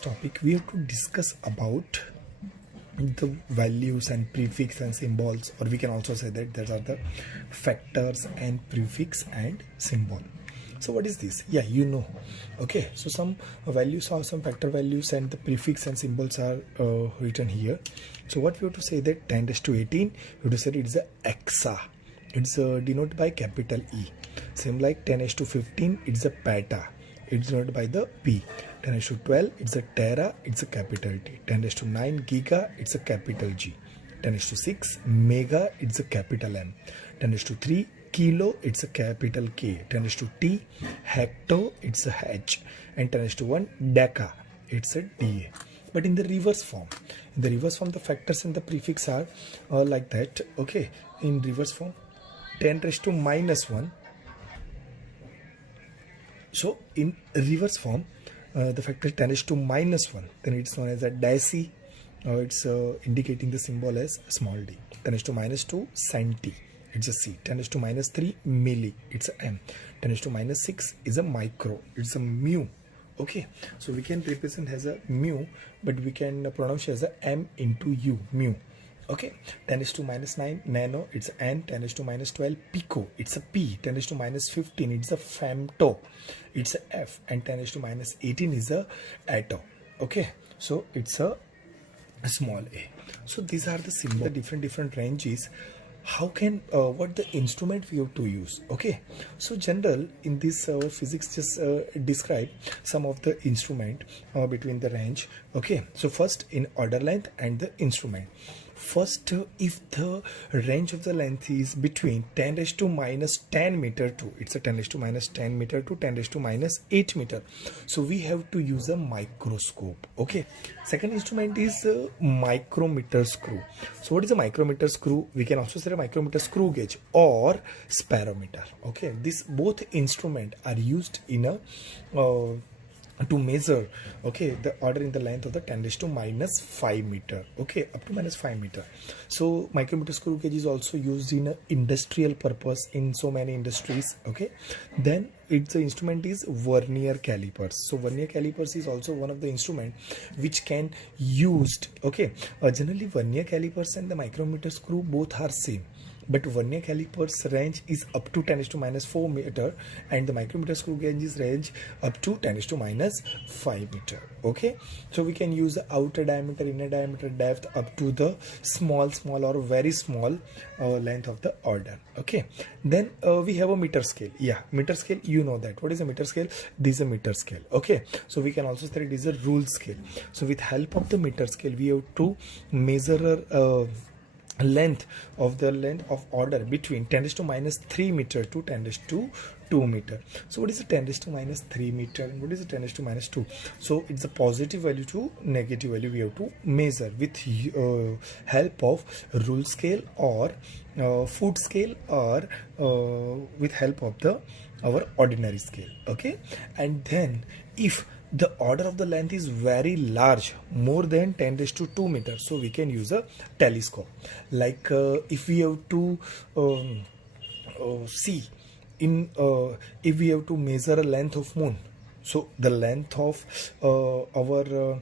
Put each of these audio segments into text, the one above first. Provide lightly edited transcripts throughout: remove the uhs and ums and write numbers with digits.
topic we have to discuss about the values and prefix and symbols, or we can also say that there are the factors and prefix and symbol. So what is this? Yeah, you know. Okay, so some values are some factor values and the prefix and symbols are written here. So what we have to say that 10 raised to 18, we have to say it is a exa. It's denoted by capital E. Same like 10 raised to 15, it's a peta. It's denoted by the P. 10 raised to 12, it's a tera, it's a capital T. 10 raised to 9, giga, it's a capital G. 10 raised to 6, mega, it's a capital M. 10 raised to 3, kilo, it's a capital K. 10 raised to T, hecto, it's a H. And 10 raised to 1, deca, it's a DA. But in the reverse form, the factors and the prefix are like that. Okay, in reverse form, 10 raised to minus 1. So in reverse form, the factor 10 raised to minus 1, then it's known as a daisy. It's indicating the symbol as small d. 10 raised to minus 2, centi, it's a C. 10 raised to minus 3, milli, it's a M. 10 raised to minus 6 is a micro, it's a mu. Okay, so we can represent as a mu, but we can pronounce as a M into U, mu. Okay, 10 raised to minus 9, nano, it's N. 10 raised to minus 12, pico, it's a P. 10 raised to minus 15, it's a femto, it's a F. And 10 raised to minus 18 is a atto. Okay, so it's a small a. So these are the symbols, the different ranges. How can what the instrument we have to use? Okay, so general in this physics just describe some of the instrument between the range. Okay, so first in order length and the instrument. First, if the range of the length is between 10 raised to minus 10 meter to, it's a 10 raised to minus 10 meter to 10 raised to minus 8 meter. So we have to use a microscope. Okay. Second instrument is a micrometer screw. So what is a micrometer screw? We can also say a micrometer screw gauge or spirometer. Okay. These both instruments are used in a to measure, okay, the order in the length of the 10 raised to minus 5 meter, okay, up to minus 5 meter. So micrometer screw gauge is also used in a industrial purpose in so many industries. Okay, then its instrument is vernier calipers. So vernier calipers is also one of the instrument which can used. Okay, generally vernier calipers and the micrometer screw both are same, but vernier calipers range is up to 10 raised to minus 4 meter and the micrometer screw gauge is range up to 10 raised to minus 5 meter. Okay, so we can use the outer diameter, inner diameter, depth up to the small or very small length of the order. Okay, then we have a meter scale. Yeah, meter scale, you know that. What is a meter scale? This is a meter scale. Okay, so we can also say it is a rule scale. So with help of the meter scale we have to measure length of order between 10 raised to minus 3 meter to 10 raised to 2 meter. So what is the 10 raised to minus 3 meter and what is the 10 raised to minus 2? So it's a positive value to negative value we have to measure with help of rule scale or foot scale or with help of the our ordinary scale. Okay, and then if the order of the length is very large, more than 10 raised to 2 meters, so we can use a telescope. Like if we have to see in if we have to measure a length of moon, so the length of the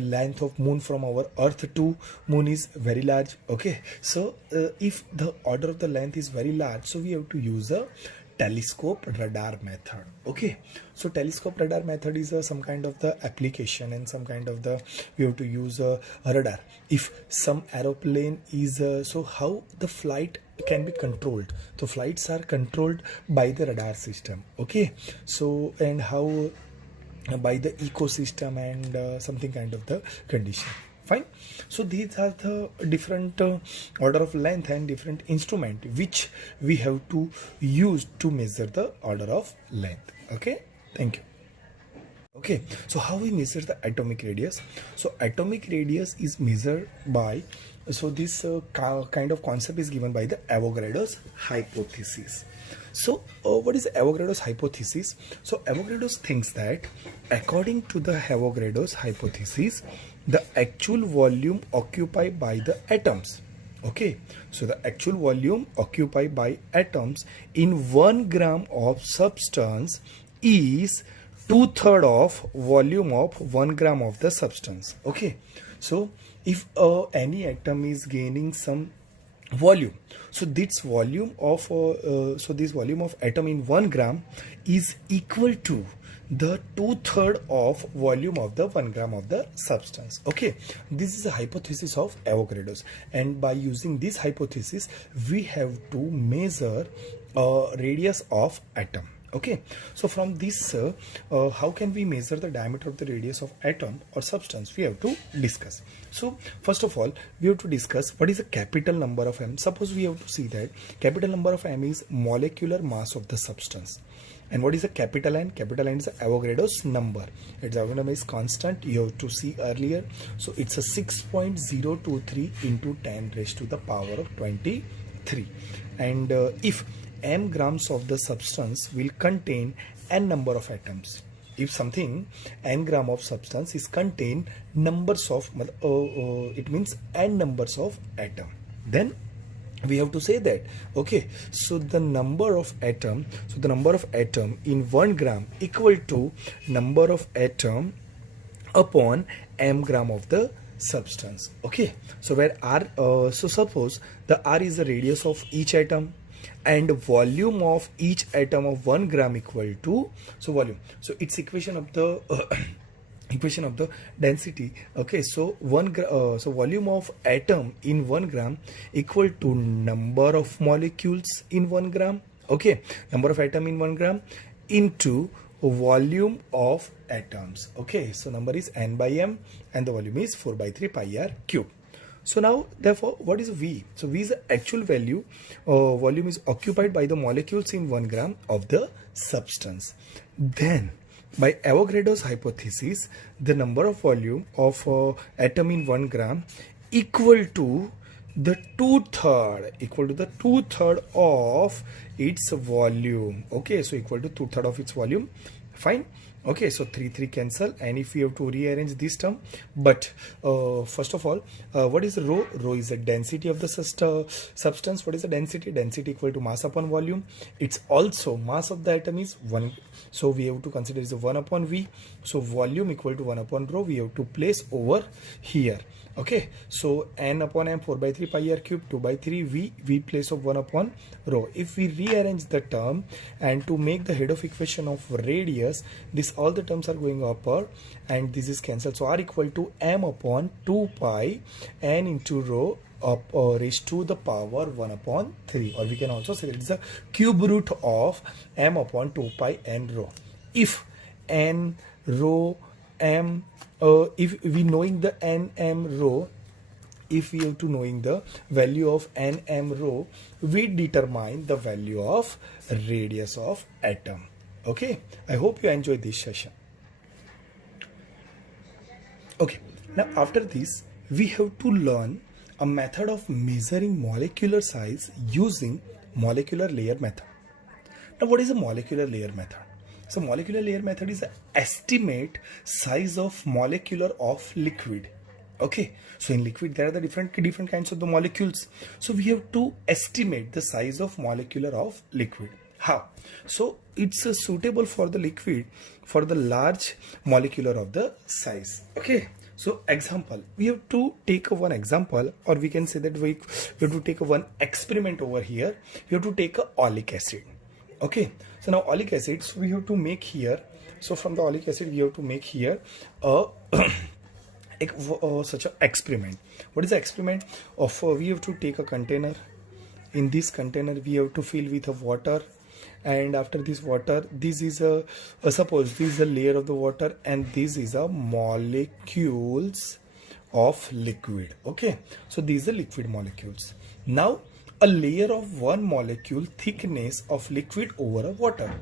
length of moon from our earth to moon is very large. Okay, so if the order of the length is very large, so we have to use a telescope radar method. Okay, so telescope radar method is some kind of the application and some kind of the we have to use a radar. If some aeroplane is so how the flight can be controlled, so flights are controlled by the radar system. Okay, so and how by the ecosystem and something kind of the condition. Fine, so these are the different order of length and different instrument which we have to use to measure the order of length. Okay, thank you. Okay, so how we measure the atomic radius? So atomic radius is measured by, so this kind of concept is given by the Avogadro's hypothesis. So what is Avogadro's hypothesis? So Avogadro thinks that according to the Avogadro's hypothesis, the actual volume occupied by the atoms, okay, so the actual volume occupied by atoms in 1 gram of substance is 2/3 of volume of 1 gram of the substance. Okay, so if any atom is gaining some volume, so this volume of this volume of atom in 1 gram is equal to the 2/3 of volume of the 1 gram of the substance. Okay, this is a hypothesis of Avogadro's, and by using this hypothesis we have to measure radius of atom. Okay, so from this how can we measure the diameter of the radius of atom or substance? We have to discuss. So first of all, we have to discuss what is the capital number of m. Suppose we have to see that capital number of m is molecular mass of the substance. And what is the capital N? Capital N is Avogadro's number. Its Avogadro's number is constant. You have to see earlier. So it's a 6.023 into 10 raised to the power of 23. And if m grams of the substance will contain n number of atoms. If something n gram of substance is contain numbers of it means n numbers of atom, then we have to say that, okay, so the number of atom in 1 gram equal to number of atom upon m gram of the substance. Okay, so where r so suppose the r is the radius of each atom and volume of each atom of 1 gram equal to, so volume, so it's equation of the equation of the density. Okay, so so volume of atom in 1 gram equal to number of molecules in 1 gram. Okay, number of atom in 1 gram into volume of atoms. Okay, so number is n by m and the volume is 4/3 pi r cube. So now therefore what is V? So V is the actual value, volume is occupied by the molecules in 1 gram of the substance. Then by Avogadro's hypothesis, the number of volume of atom in 1 gram equal to the 2/3 of its volume. Okay, so equal to 2/3 of its volume. Fine. Okay, so 3 cancel, and if we have to rearrange this term, but first of all, what is rho? Rho is the density of the substance. What is the density? Density equal to mass upon volume. It's also mass of the atom is 1, so we have to consider is 1 upon V. So volume equal to 1 upon rho we have to place over here. Okay, so n upon m 4/3 pi r cube 2/3 v place of 1 upon rho. If we rearrange the term and to make the head of equation of radius, this all the terms are going upper and this is cancelled. So r equal to m upon 2 pi n into rho up raised to the power 1 upon 3, or we can also say that it's the cube root of m upon 2 pi n rho. If n rho m if we knowing the n m rho, if we have to knowing the value of n m rho, we determine the value of radius of atom. Okay, I hope you enjoyed this session. Okay, now after this we have to learn a method of measuring molecular size using molecular layer method. Now what is a molecular layer method? So molecular layer method is an estimate size of molecular of liquid. Okay, so in liquid there are the different kinds of the molecules. So we have to estimate the size of molecular of liquid. How? So it's suitable for the liquid for the large molecular of the size. Okay, so example, we have to take one example, or we can say that we have to take one experiment over here. We have to take a oleic acid. Okay, so now oleic acid, so we have to make here, so from the oleic acid we have to make here a such an experiment. What is the experiment of? We have to take a container. In this container we have to fill with water, and after this water, this is a suppose this is a layer of the water and this is a molecules of liquid. Okay, so these are liquid molecules. Now a layer of one molecule thickness of liquid over a water.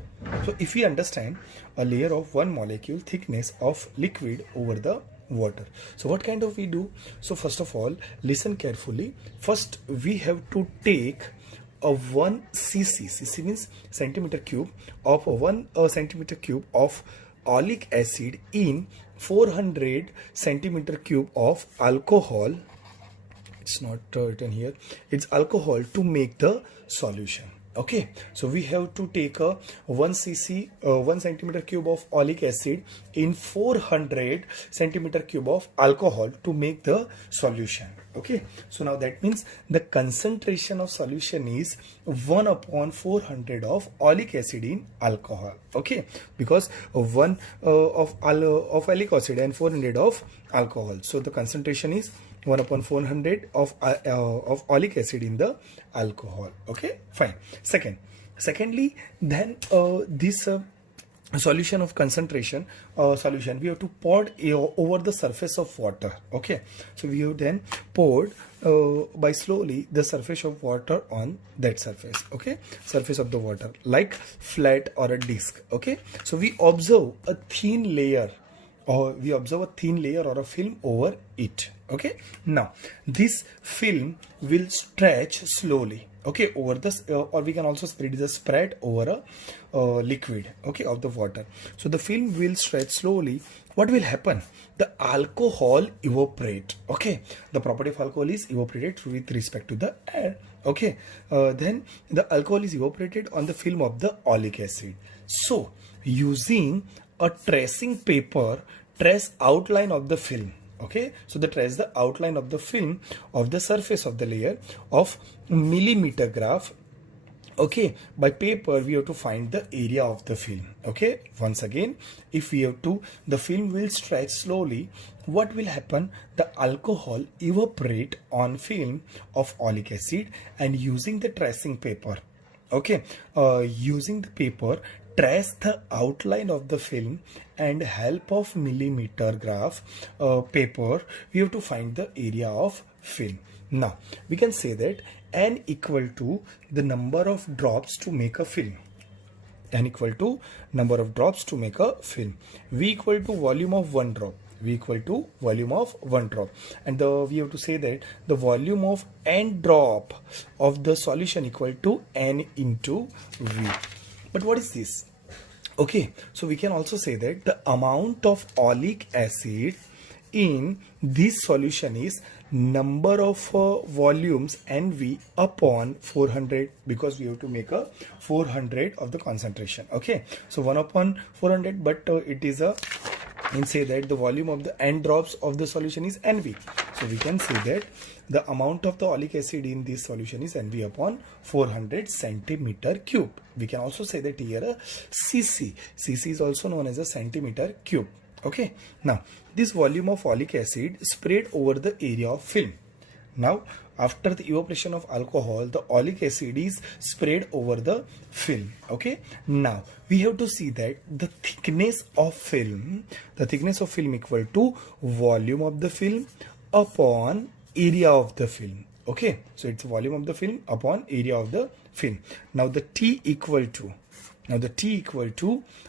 So if we understand a layer of one molecule thickness of liquid over the water, so what kind of we do? So first of all, listen carefully. First we have to take a 1 cc means centimeter cube of 1 centimeter cube of oleic acid in 400 centimeter cube of alcohol. It's not written here, it's alcohol, to make the solution. Okay, so we have to take a 1 centimeter cube of oleic acid in 400 centimeter cube of alcohol to make the solution. Okay, so now that means the concentration of solution is 1 upon 400 of oleic acid in alcohol. Okay, because of 1 of oleic acid and 400 of alcohol, so the concentration is 1 upon 400 of oleic acid in the alcohol. Okay, fine. Secondly, then this solution of concentration solution we have to pour over the surface of water. Okay, so we have then poured by slowly the surface of water on that surface. Okay, surface of the water like flat or a disc. Okay, so we observe a thin layer or a film over it. Okay, now this film will stretch slowly, okay, over this or we can also say it is a spread over a liquid, okay, of the water. So the film will stretch slowly. What will happen? The alcohol evaporate. Okay, the property of alcohol is evaporated with respect to the air. Okay, then the alcohol is evaporated on the film of the oleic acid. So using a tracing paper, trace outline of the film. Okay, so the trace the outline of the film of the surface of the layer of millimeter graph. Okay, by paper we have to find the area of the film. Okay, once again, if we have to, the film will stretch slowly. What will happen? The alcohol evaporate on film of oleic acid, and using the tracing paper, okay, using the paper, trace the outline of the film and help of millimeter graph paper, we have to find the area of film. Now we can say that N equal to the number of drops to make a film. N equal to number of drops to make a film. V equal to volume of one drop. V equal to volume of one drop, and we have to say that the volume of N drop of the solution equal to N into V. But what is this? Okay, so we can also say that the amount of oleic acid in this solution is number of volumes NV upon 400, because we have to make a 400 of the concentration. Okay, so 1 upon 400, but it is a, and say that the volume of the N drops of the solution is NV. So we can say that the amount of the oleic acid in this solution is NV upon 400 centimeter cube. We can also say that here a CC. CC is also known as a centimeter cube. Okay, now this volume of oleic acid spread over the area of film. Now after the evaporation of alcohol, the oleic acid is spread over the film. Okay, now we have to see that the thickness of film equal to volume of the film upon area of the film. Okay, so it's volume of the film upon area of the film. Now the T equal to,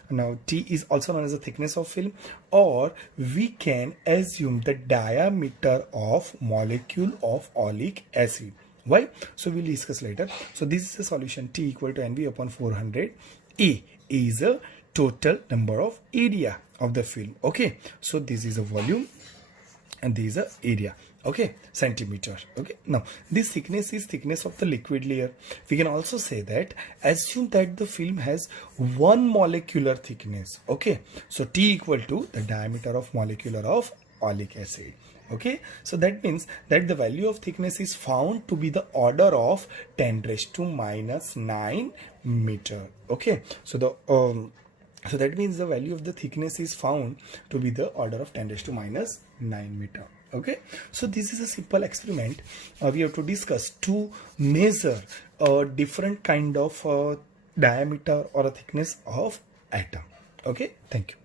now T is also known as the thickness of film, or we can assume the diameter of molecule of oleic acid. Why? So we'll discuss later. So this is the solution, T equal to NV upon 400. A is a total number of area of the film. Okay, so this is a volume and this is a area. Okay, centimeter. Okay, now this thickness is thickness of the liquid layer. We can also say that assume that the film has one molecular thickness. Okay, so T equal to the diameter of molecular of oleic acid. Okay, so that means that the value of thickness is found to be the order of 10 raised to minus 9 meter. Okay, so the so that means the value of the thickness is found to be the order of 10 raised to minus 9 meter. Okay, so this is a simple experiment. We have to discuss to measure a different kind of diameter or a thickness of atom. Okay, thank you.